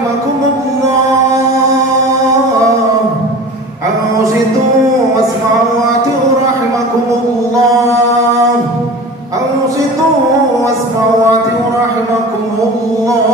rahimakumullah. Ansitu wasma'u wa'tiu rahimakumullah. Ansitu wasma'u wa'tiu rahimakumullah.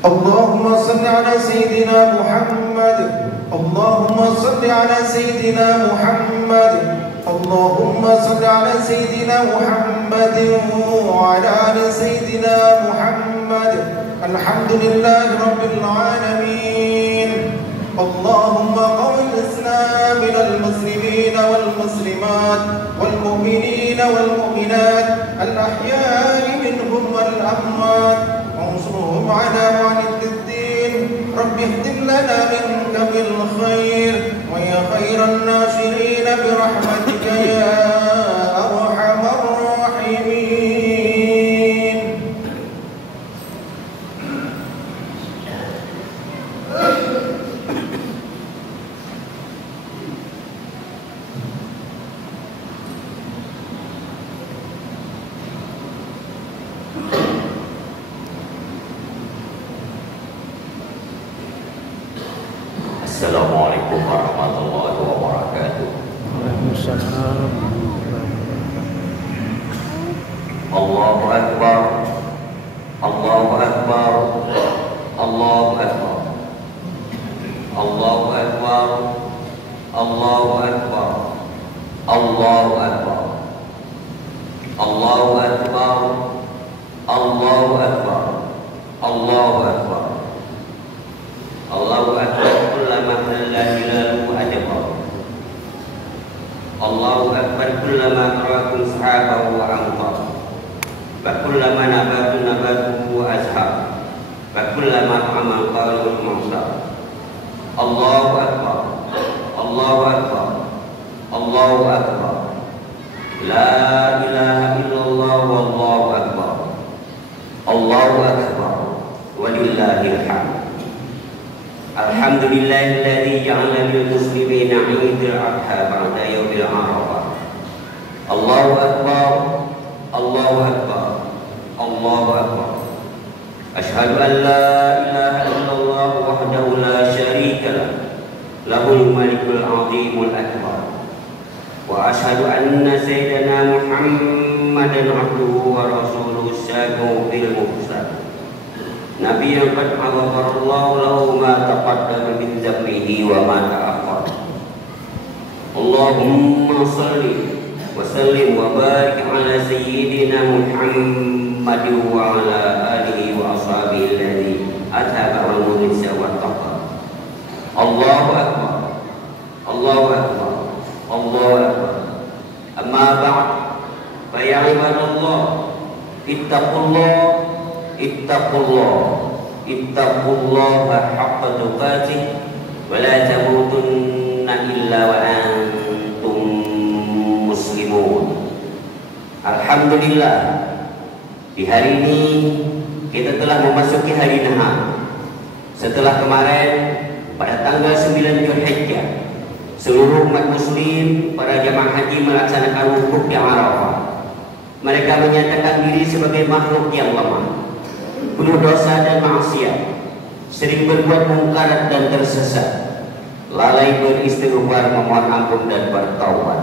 Allahumma salli ala Sayyidina Muhammad. Allahumma salli ala Sayyidina Muhammad. Allahumma salli ala Sayyidina Muhammad wa ala ali Sayyidina Muhammad. Alhamdulillahi Rabbil Alamin. Allahumma qawil Islam minal muslimin wal muslimat wal mu'minin wal mu'minat al ahya'i minhum wal amwat wansurhum ala wa'niddin. Rabbi ihdim lana minka bil khair wa ya khairan nasirin birahmatika ya arhamar rahimin. Assalamualaikum warahmatullahi wabarakatuh. Waalaikumsalam. Allahu Akbar. Allahu Akbar. Allahu Akbar. Allahu Akbar. Allahu Akbar. Allahu Akbar. Allahu Akbar. Allahu Akbar. Allahu Akbar. Allahu Akbar. Kullama halla hilalu ajbar. Allahu Akbar. Kullama qarakum sahabahu wa amtar. Wa kullama nabatu azhar. Wa kullama amal qalul muhsar. Allahu Akbar. Allahu Akbar. Allahu Akbar. La ilaha illallah wallahu akbar. Allahu Akbar. Walillahil hamd. Alhamdulillahilladzi ja'ala lil muslimina 'idul adha ba'da yaumil arafah. Allahu Akbar. Allahu Akbar. Allahu Akbar. Asyhadu an la ilaha illallah wahdahu la syarika lah. Lahul malikul azimul akbar. Wa asyhadu anna sayyidana Muhammadan abduhu wa rasuluhu syafi'ul mursal. Nabi yang qad ghafarallahu lahu ma taqaddama min dhanbihi wa ma ta'akhkhar. Allahumma shalli wa sallim wa barik ala sayyidina Muhammad wa ala alihi wa ashabihi alladhi athaba wal munisa wa taqa. Allahu Akbar. Allahu Akbar. Allahu Akbar. Amma ba'd. Fa ya ibadallah, ittaqullah. Ittaqullaha haqqa tuqatih wa la tamutunna illa wa antum muslimun. Alhamdulillah, di hari ini kita telah memasuki hari Nahar. Setelah kemarin pada tanggal 9 Dzulhijjah, seluruh umat muslim, para jamaah haji melaksanakan wukuf di Arafah. Mereka menyatakan diri sebagai makhluk yang lemah, penuh dosa dan maksiat, sering berbuat mungkarat dan tersesat, lalai beristighfar, memohon ampun dan bertaubat.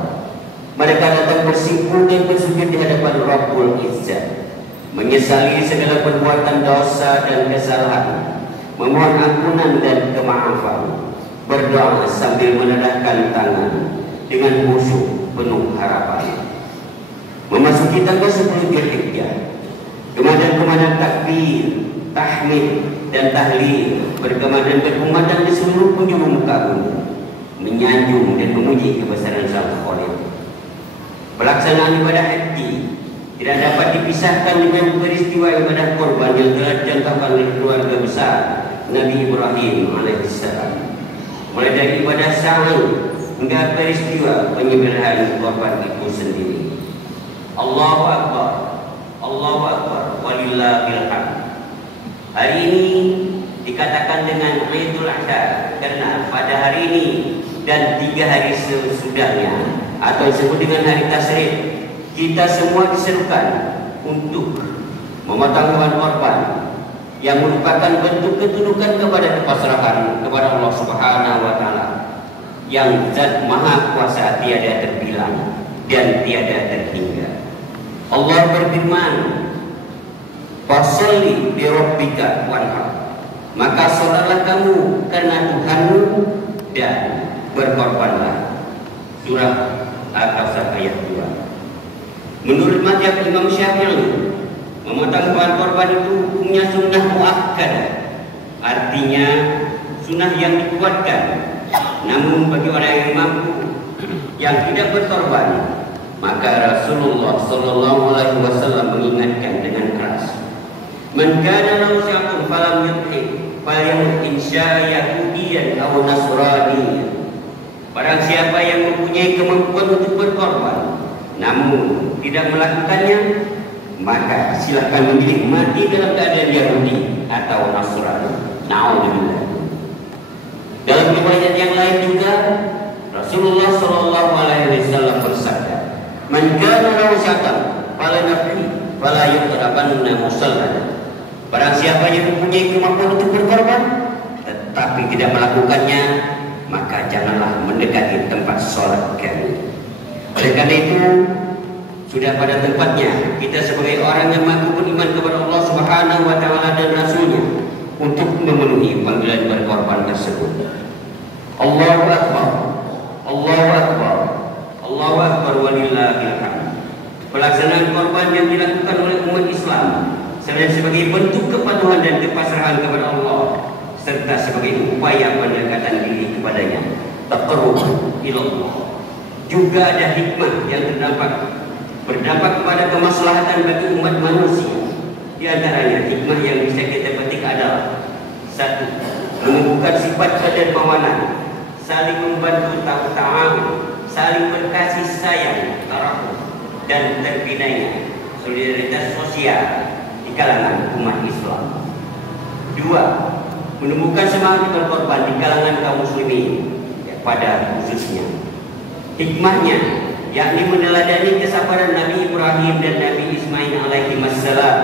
Mereka datang bersimpuh dan bersujud di hadapan Rabbul Izzat, menyesali segala perbuatan dosa dan kesalahan, memohon ampunan dan kemaafan, berdoa sambil menadahkan tangan dengan khusyuk penuh harapan. Memasuki tanggal 10 Dzulhijjah, komandan-komandan takbir, tahmid dan tahlil bergema dan berkumandang di seluruh penjuru muka bumi, menyanjung dan memuji kebesaran Sang Khaliq. Pelaksanaan ibadah haji tidak dapat dipisahkan dengan peristiwa ibadah korban yang telah dicontohkan oleh keluarga besar Nabi Ibrahim alaihissalam. Mulai dari ibadah sa'i hingga peristiwa penyembelihan korban itu sendiri. Allahu Akbar. Allahu Akbar. Walillahil hamd. Hari ini dikatakan dengan Idul Adha karena pada hari ini dan 3 hari sesudahnya atau disebut dengan hari Tasyrik, kita semua diserukan untuk memotong hewan korban yang merupakan bentuk ketundukan kepada kepasrahan kepada Allah Subhanahu wa taala yang Zat Maha Kuasa tiada terbilang dan tiada terhingga. Allah berfirman, "Fasholli li rabbika wanhar." Maka salatlah kamu karena Tuhanmu dan berkorbanlah. Surah Al-Kautsar ayat 2. Menurut mazhab Imam Syafi'i, memotong hewan korban itu hukumnya sunnah muakkadah, artinya sunnah yang dikuatkan. Namun bagi orang yang mampu yang tidak berkorban, maka Rasulullah Sallallahu Alaihi Wasallam mengingatkan dengan keras, "Man kana lahu syaqun falam yut'im falyamut insya yahudiyan aw nasraniyan." Barang siapa yang mempunyai kemampuan untuk berkorban namun tidak melakukannya, maka silakan memilih mati dalam keadaan Yahudi atau Nasrani. Na'udzubillah. Dalam riwayat yang lain juga Rasulullah Shallallahu Alaihi Wasallam bersabda, "Man kana lahu syaqan fala nafhi fala yuqrabanna musallana." Barang siapa yang mempunyai kemampuan untuk berkorban tetapi tidak melakukannya, maka janganlah mendekati tempat sholat kami. Oleh karena itu, sudah pada tempatnya kita sebagai orang yang mampu beriman kepada Allah Subhanahu wa taala dan Rasulnya untuk memenuhi panggilan berkorban tersebut. Allahu Akbar, Allahu Akbar, Allahu Akbar walillahil hamd. Pelaksanaan korban yang dilakukan oleh umat Islam selain sebagai bentuk kepatuhan dan kepasrahan kepada Allah serta sebagai upaya pendekatan diri kepadanya, taqarrub ila Allah, juga ada hikmah yang berdampak kepada kemaslahatan bagi umat manusia. Di antaranya hikmah yang bisa kita petik adalah: 1. Menumbuhkan sifat kedermawanan, saling membantu ta'awun, saling berkasih sayang, tarahum, dan terbinanya solidaritas sosial di kalangan umat Islam. 2. Menumbuhkan semangat berkorban di kalangan kaum muslimin, pada khususnya. Hikmahnya yakni meneladani kesabaran Nabi Ibrahim dan Nabi Ismail alaihi wassalam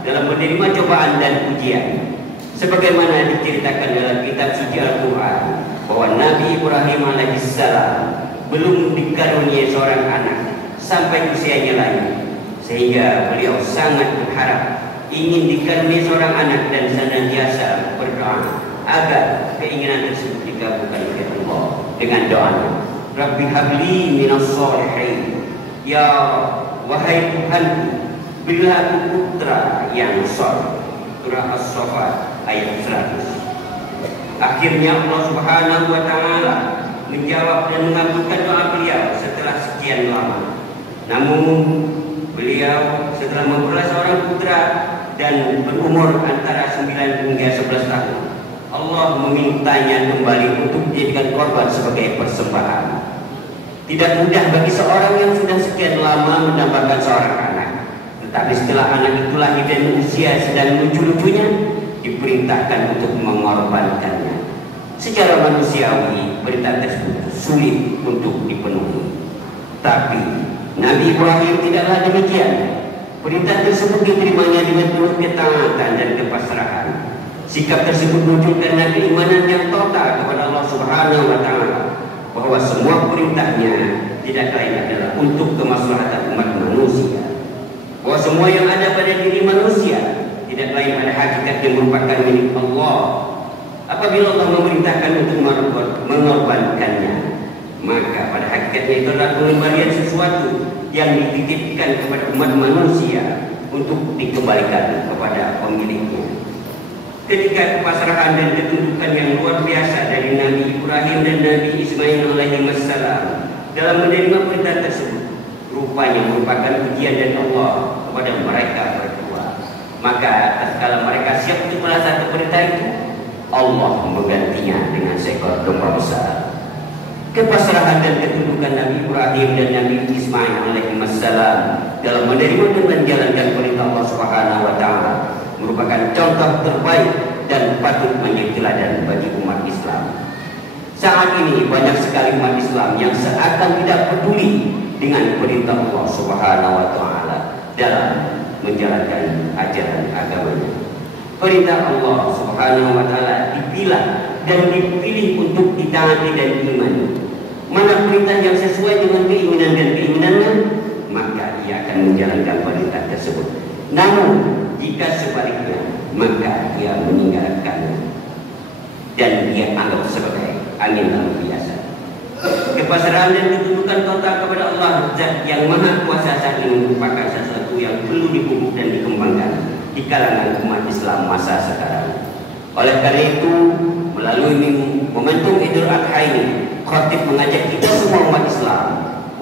dalam menerima cobaan dan ujian. Sebagaimana diceritakan dalam kitab suci Al-Quran bahwa Nabi Ibrahim alaihissalam belum dikaruniai seorang anak sampai usianya lanjut, sehingga beliau sangat berharap ingin dikaruniai seorang anak dan senantiasa berdoa agar keinginan tersebut dikabulkan oleh Allah dengan doanya, "Rabbi habli minas sholihin." Ya wahai Tuhanku, berilah aku putra yang saleh. Surah As-Saffat ayat 100. Akhirnya Allah Subhanahu wa taala menjawab dan mengabulkan doa beliau setelah sekian lama. Namun beliau setelah memperoleh seorang putra dan berumur antara 9 hingga 11 tahun, Allah memintanya kembali untuk dijadikan korban sebagai persembahan. Tidak mudah bagi seorang yang sudah sekian lama mendapatkan seorang anak, tetapi setelah anak itu lahir dan usia sedang lucu-lucunya, diperintahkan untuk mengorbankannya. Secara manusiawi, perintah tersebut sulit untuk dipenuhi. Tapi Nabi Ibrahim tidaklah demikian. Perintah tersebut diterimanya dengan penuh ketaatan dan kepasrahan. Sikap tersebut muncul karena keimanan yang total kepada Allah Subhanahu wa taala, bahwa semua perintahnya tidak lain adalah untuk kemaslahatan umat manusia. Bahwa semua yang ada pada diri manusia tidak lain pada hakikat yang merupakan milik Allah. Apabila Allah memerintahkan untuk mengorbankannya, maka pada hakikatnya itu adalah pengembalian sesuatu yang dititipkan kepada umat manusia untuk dikembalikan kepada pemiliknya. Ketika kepasrahan dan ketundukan yang luar biasa dari Nabi Ibrahim dan Nabi Ismail alaihi wassalam dalam menerima perintah tersebut rupanya merupakan ujian dari Allah kepada mereka berdua, maka tatkala mereka siap untuk melaksanakan perintah itu, Allah menggantinya dengan seekor domba besar. Kepasrahan dan ketundukan Nabi Ibrahim dan Nabi Ismail alaihi wassalam dalam menerima dan menjalankan perintah Allah Subhanahu wa taala merupakan contoh terbaik dan patut menjadi teladan bagi umat Islam. Saat ini banyak sekali umat Islam yang seakan tidak peduli dengan perintah Allah Subhanahu wa taala dalam menjalankan ajaran agamanya. Perintah Allah Subhanahu wa taala dipilah dan dipilih untuk ditaati dan iman. Mana perintah yang sesuai dengan keinginan dan keinginannya, maka ia akan menjalankan perintah tersebut. Namun jika sebaliknya, maka ia meninggalkannya dan ia anggap sebagai angin lalu biasa. Kepasrahan dan ketundukan total kepada Allah Zat yang Maha Kuasa saat ini merupakan sesuatu yang perlu dipupuk dan dikembangkan di kalangan umat Islam masa sekarang. Oleh karena itu, melalui momentum Idul Adha ini, khatib mengajak kita semua umat Islam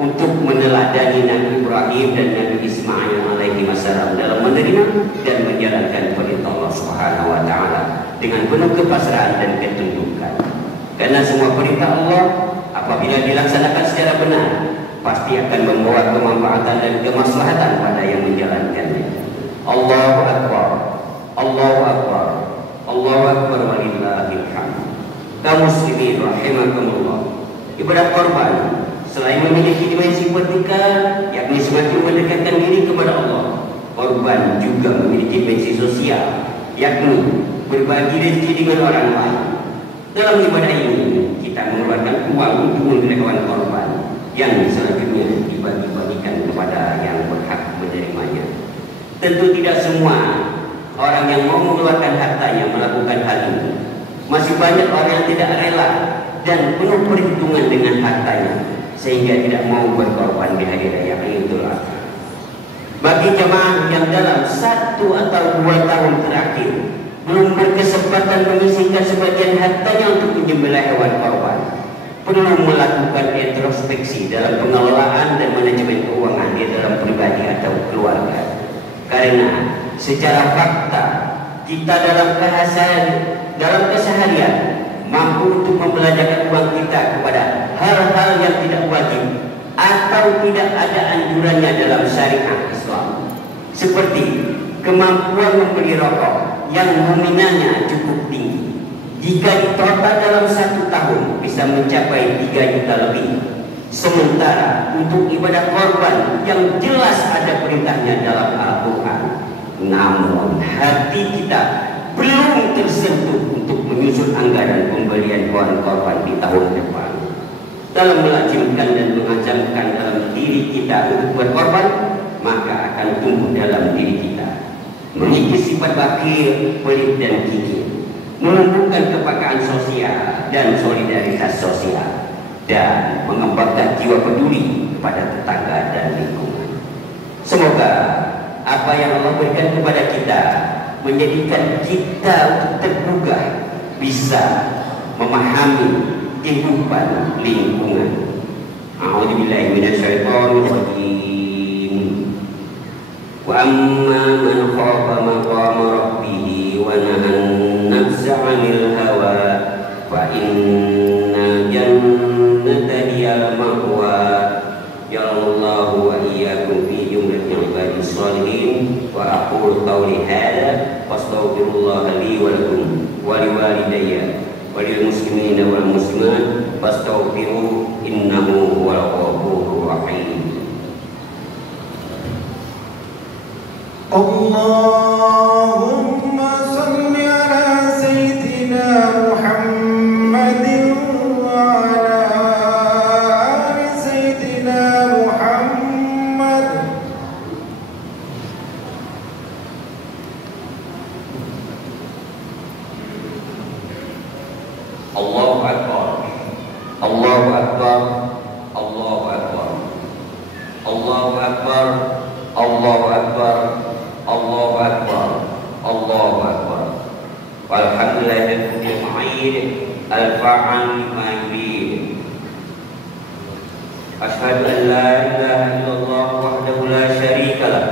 untuk meneladani Nabi Ibrahim dan Nabi Ismail alaihi wassalam dalam menerima dan menjalankan perintah Allah Subhanahu wa taala dengan penuh kepasrahan dan ketundukan. Karena semua perintah Allah apabila dilaksanakan secara benar pasti akan membawa kemanfaatan dan kemaslahatan pada yang menjalankannya. Allahu Akbar, Allahu Akbar, Allahu Akbar walillahil hamd. Kaum muslimin rahimakumullah, ibadah korban selain memiliki dimensi vertikal, yakni semakin mendekatkan diri kepada Allah, korban juga memiliki dimensi sosial, yakni berbagi rezeki dengan orang lain. Dalam ibadah ini kita mengeluarkan uang untuk menerima korban yang selanjutnya dibagi-bagikan kepada yang berhak menerimanya. Tentu tidak semua orang yang mau mengeluarkan hartanya melakukan hal ini. Masih banyak orang yang tidak rela dan penuh perhitungan dengan hartanya sehingga tidak mau berkorban di hari raya Idul Adha. Bagi jemaah yang dalam 1 atau 2 tahun terakhir belum berkesempatan menyisihkan sebagian hartanya untuk menyembelih hewan korban, perlu melakukan introspeksi dalam pengelolaan dan manajemen keuangan di dalam pribadi atau keluarga. Karena secara fakta kita dalam keseharian mampu untuk membelanjakan uang kita kepada hal-hal yang tidak wajib atau tidak ada anjurannya dalam syariat Islam, seperti kemampuan membeli rokok yang nominalnya cukup tinggi. Jika ditotal dalam 1 tahun bisa mencapai 3 juta lebih. Sementara untuk ibadah korban yang jelas ada perintahnya dalam Al-Quran, namun hati kita belum tersentuh untuk menyusun anggaran pembelian hewan korban di tahun depan. Dalam melazimkan dan mengancamkan dalam diri kita untuk berkorban, maka akan tumbuh dalam diri kita mengikis sifat bakir, pelit dan gigih, menumbuhkan kepekaan sosial dan solidaritas sosial, dan mengembangkan jiwa peduli kepada tetangga dan lingkungan. Semoga apa yang Allah berikan kepada kita menjadikan kita tergugah bisa memahami kehidupan lingkungan. A'udzubillahi minasyaitonir rajim. Wa amma man khafa maqama rabbih wa nahan nafsa 'anil hawa fa inna jannata hiyal ma'wa. Ya Allah wa iyyakum fi jumlatil ibadis shalihin wa aqulu qawli hadza wastaghfirullah li wa lakum wa liwalidayya wa lil muslimina wal muslimat fastaghfiruhu innahu huwal ghafurur rahim. Allahumma salli ala sayyidina Muhammadin wa ala ali sayyidina Muhammad. Allahu Akbar, Allahu Akbar, Allahu Akbar, Allahu Akbar, Allahu Akbar, Allahu Akbar, Allahu Akbar. Walhamdulillahil mu'ayyid al-fa'al lima yurid. Asyhadu an la ilaha illallah wahdahu la syarika lah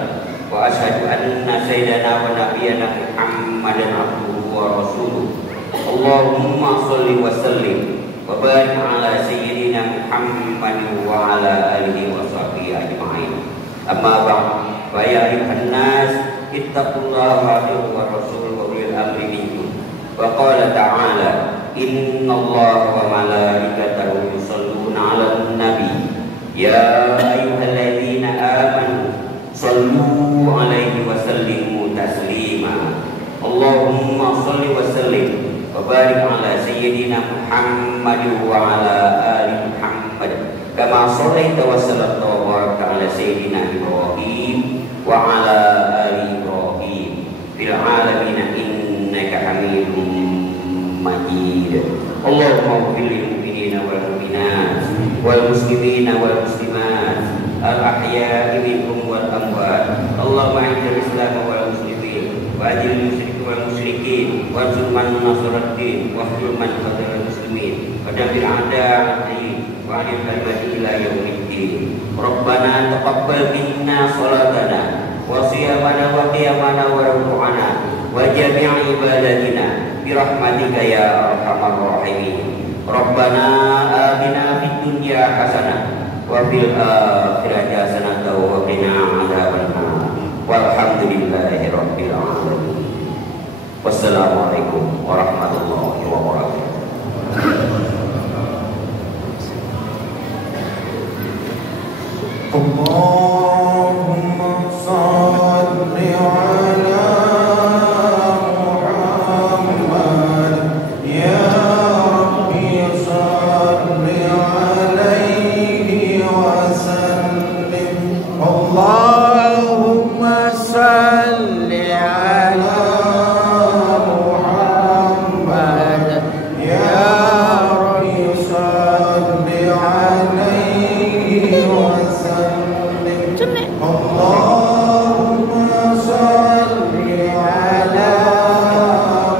wa asyhadu anna sayyidana wa nabiyyana Muhammadan abduhu wa rasuluh. Allahumma sholli wa sallim wa barik ala sayyidina Muhammadin wa ala alihi wa sahbihi ajma'in. Amma ba'd, fa ya ayyuhan nas ittaqullaha wa rasul wa ulil amri minkum. Wa qala ta'ala innallaha wa malaikatahu yusholluna 'alan nabi ya ayyuhalladzina amanu shallu 'alaihi wa sholli wa sallim wa barik ala sayyidina Muhammad wa ala ali Muhammad kama shallaita wa sallamta wa barakta ala sayyidina Ibrahim wa ala ali Ibrahim fil alamin innaka Hamidum Majid. Allahumma ighfir lil mu'minina wal mu'minat wal muslimina wal muslimat al ahya'i minhum wal amwat. Allahumma a'inna al-islam wal muslimin wa ajil al-musyrikin wal musyrikin wa ansur man nasara ad-din wa khzul man khazala al-muslimin wa dammir a'da'ad-din wa adil kalimati ila yaumiddin. Rabbana taqabbal minna salatana wa siyamana wa qiyamana wa ruku'ana wa jami'a ibadatina birahmatika ya arhamar rahimin. Rabbana atina fid dunya hasanah wa fil akhirati hasanah wa qina adzabannar. Walhamdulillahi rabbil alamin. Wassalamualaikum warahmatullahi wabarakatuh. Allahumma shalli ala Muhammad ya Rabbi shalli alaihi wa sallim. Allahumma shalli ala Muhammad ya Rabbi shalli alaihi wa sallim. Allahumma shalli ala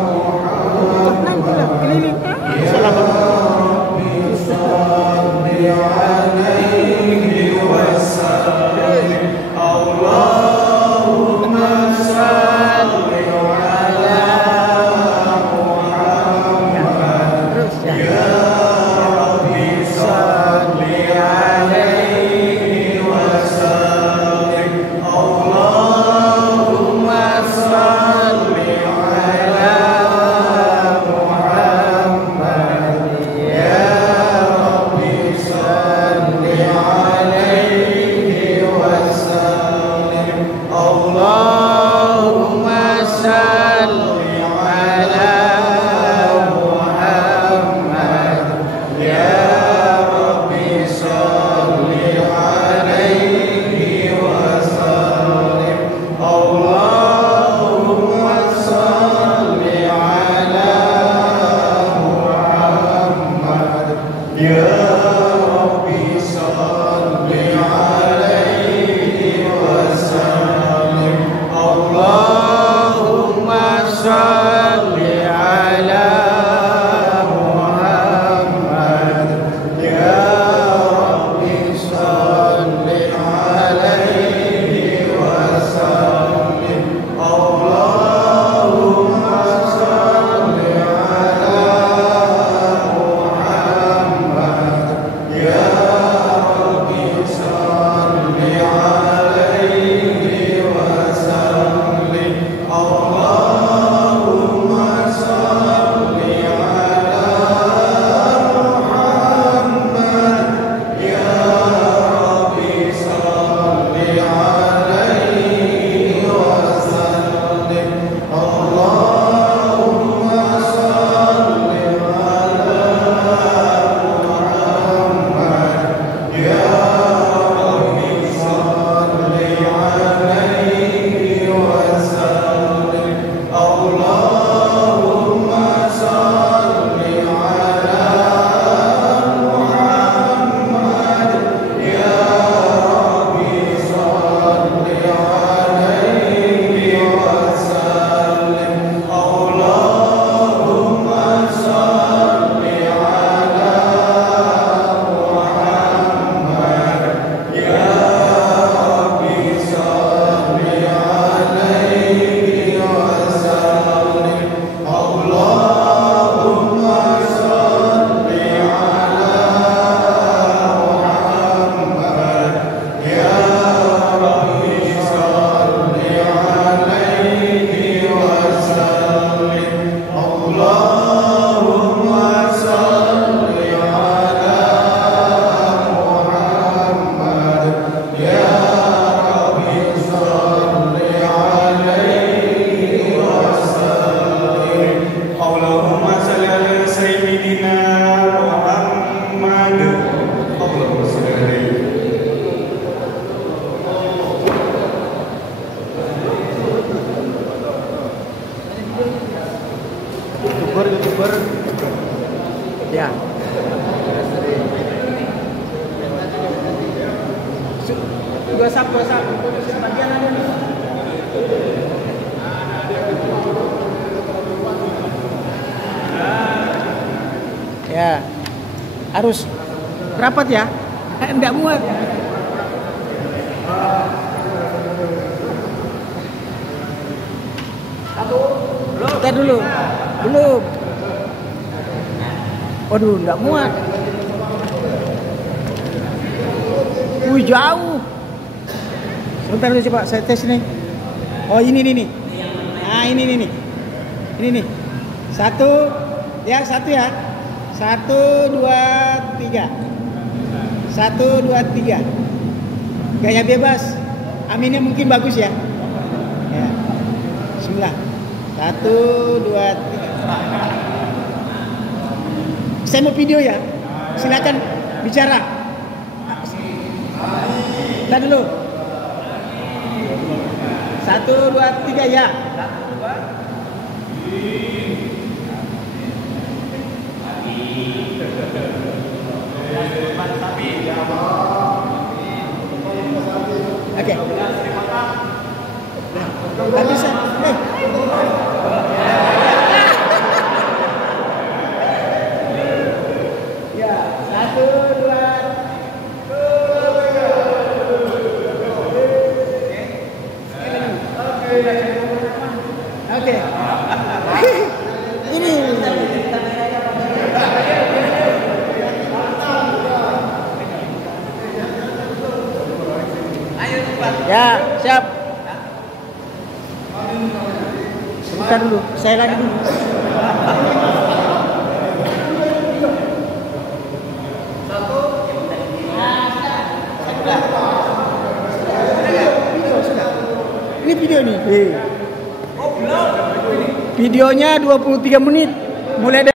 Muhammad ya Rabbi shalli alaihi wa sallim. Allahumma shalli YouTuber. Ya. Dua sap. Sebagian ada nih. Ya. Harus rapat ya. Enggak muat. Kita dulu. Belum. Waduh, enggak muat. Wih, jauh. Sebentar dulu coba saya tes nih. Oh, ini nih. Nah, ini nih. Ini nih. Satu ya. 1, 2, 3. 1, 2, 3. Gaya bebas. Aminnya mungkin bagus ya. Ya. Bismillah. 1, 2, 3. Saya mau video ya. Silakan bicara. Kita dulu. 1, 2, 3 ya. 1, 2. Oke. Nggak bisa. Ya, 1, 2. Oke. Ini. Ya, siap. Sebentar dulu, saya lagi dulu. Ini video nih. Videonya 23 menit. Mulai dari